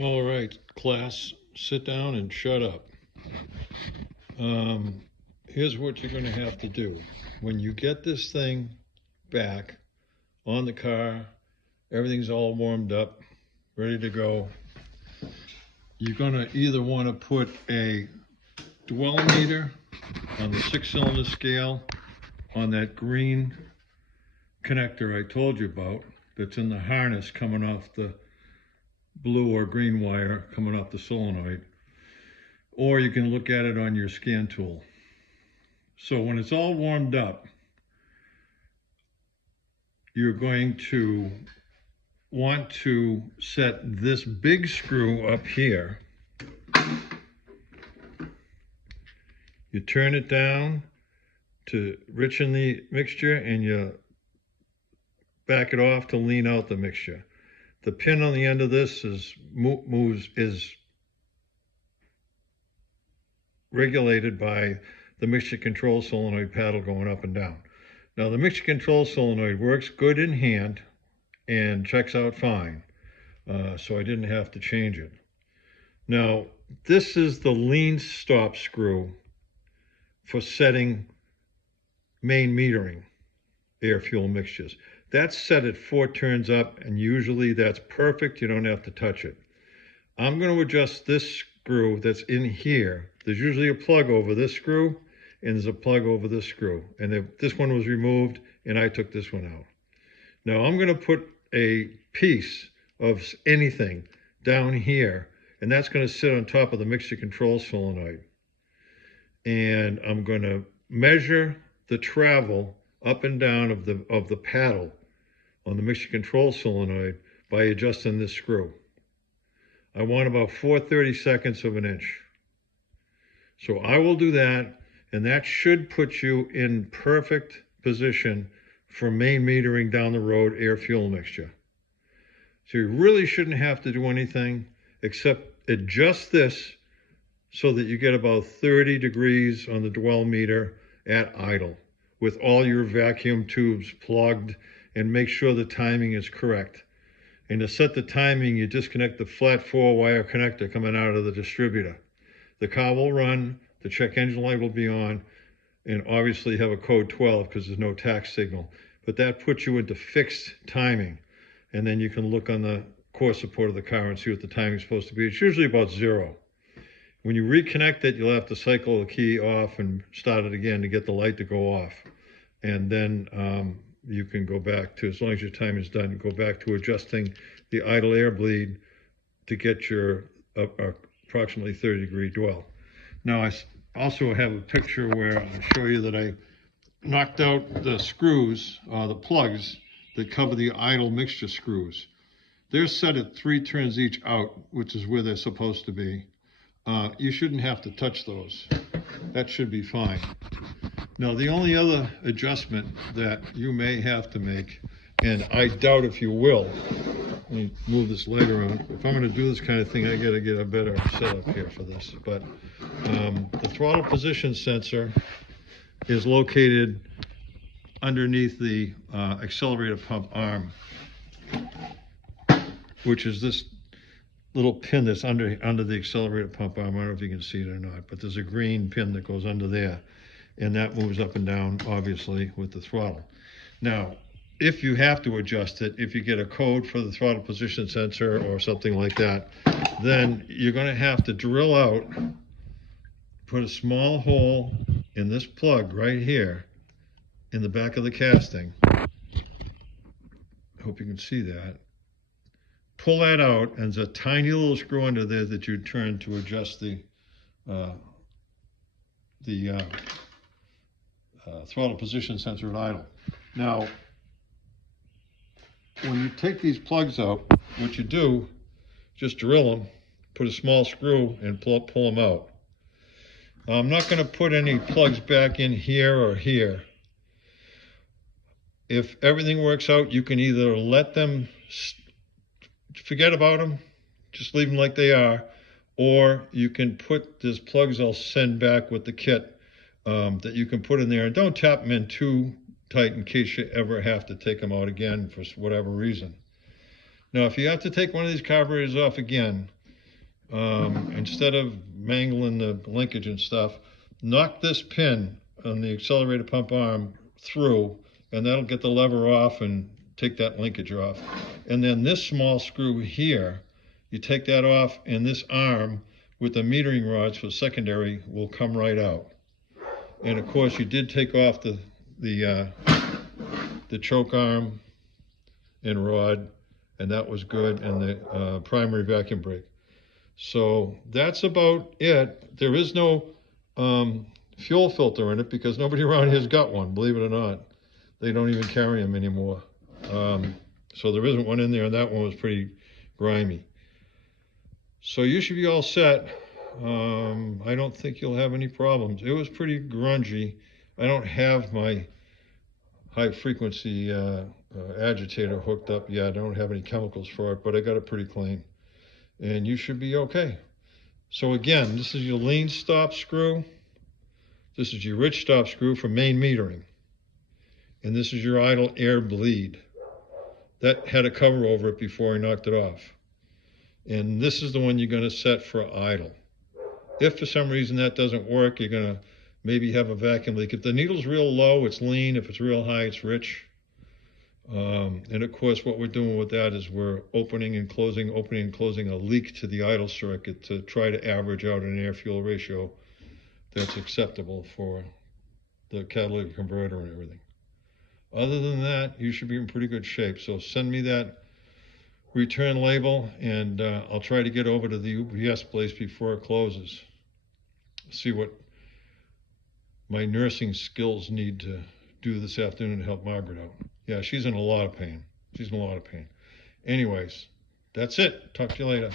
All right, class, sit down and shut up. Um, Here's what you're going to have to do. When you get this thing back on the car, everything's all warmed up, ready to go. You're going to either want to put a dwell meter on the 6-cylinder scale on that green connector I told you about that's in the harness coming off the blue or green wire coming off the solenoid, or you can look at it on your scan tool. So when it's all warmed up, you're going to want to set this big screw up here. You turn it down to richen the mixture and you back it off to lean out the mixture. The pin on the end of this is regulated by the mixture control solenoid paddle going up and down. Now the mixture control solenoid works good in hand and checks out fine, so I didn't have to change it. Now this is the lean stop screw for setting main metering air fuel mixtures. That's set at 4 turns up, and usually that's perfect. You don't have to touch it. I'm going to adjust this screw that's in here. There's usually a plug over this screw, and there's a plug over this screw. And this one was removed, and I took this one out. Now I'm going to put a piece of anything down here, and that's going to sit on top of the mixture control solenoid. And I'm going to measure the travel up and down of the paddle on the mixture control solenoid by adjusting this screw. I want about 4/32 of an inch. So I will do that, and that should put you in perfect position for main metering down the road air fuel mixture. So you really shouldn't have to do anything except adjust this so that you get about 30 degrees on the dwell meter at idle with all your vacuum tubes plugged, and make sure the timing is correct. And to set the timing, you disconnect the flat 4-wire connector coming out of the distributor. The car will run, the check engine light will be on, and obviously have a code 12 because there's no tax signal. But that puts you into fixed timing. And then you can look on the core support of the car and see what the timing is supposed to be. It's usually about 0. When you reconnect it, you'll have to cycle the key off and start it again to get the light to go off. And then you can go back to, as long as your time is done, go back to adjusting the idle air bleed to get your approximately 30-degree dwell. Now I also have a picture where I'll show you that I knocked out the screws, the plugs that cover the idle mixture screws. They're set at 3 turns each out, which is where they're supposed to be. You shouldn't have to touch those. That should be fine. Now, the only other adjustment that you may have to make, and I doubt if you will, let me move this light around. If I'm going to do this kind of thing, I got to get a better setup here for this. But the throttle position sensor is located underneath the accelerator pump arm, which is this little pin that's under the accelerator pump arm. I don't know if you can see it or not, but there's a green pin that goes under there, and that moves up and down, obviously, with the throttle. Now, if you have to adjust it, if you get a code for the throttle position sensor or something like that, then you're going to have to drill out, put a small hole in this plug right here in the back of the casting. I hope you can see that. Pull that out, and there's a tiny little screw under there that you turn to adjust the throttle position sensor at idle. Now, when you take these plugs out, what you do, just drill them, put a small screw, and pull them out. I'm not going to put any plugs back in here or here. If everything works out, you can either let them forget about them, just leave them like they are, or you can put these plugs I'll send back with the kit that you can put in there, and don't tap them in too tight in case you ever have to take them out again for whatever reason. Now, if you have to take one of these carburetors off again, instead of mangling the linkage and stuff, knock this pin on the accelerator pump arm through, and that'll get the lever off and take that linkage off. And then this small screw here, you take that off, and this arm with the metering rods for secondary will come right out. And of course, you did take off the choke arm and rod, and that was good, and the primary vacuum brake. So that's about it. There is no fuel filter in it because nobody around here's got one, believe it or not. They don't even carry them anymore. So there isn't one in there, and that one was pretty grimy. So you should be all set. I don't think you'll have any problems. It was pretty grungy. I don't have my high frequency agitator hooked up yet. I don't have any chemicals for it, but I got it pretty clean. And you should be okay. So again, this is your lean stop screw. This is your rich stop screw for main metering. And this is your idle air bleed. That had a cover over it before I knocked it off. And this is the one you're going to set for idle. If for some reason that doesn't work, you're going to maybe have a vacuum leak. If the needle's real low, it's lean. If it's real high, it's rich. And of course, what we're doing with that is we're opening and closing a leak to the idle circuit to try to average out an air-fuel ratio that's acceptable for the catalytic converter and everything. Other than that, you should be in pretty good shape. So send me that return label, and I'll try to get over to the UPS place before it closes. See what my nursing skills need to do this afternoon to help Margaret out. Yeah, she's in a lot of pain. Anyways, that's it. Talk to you later.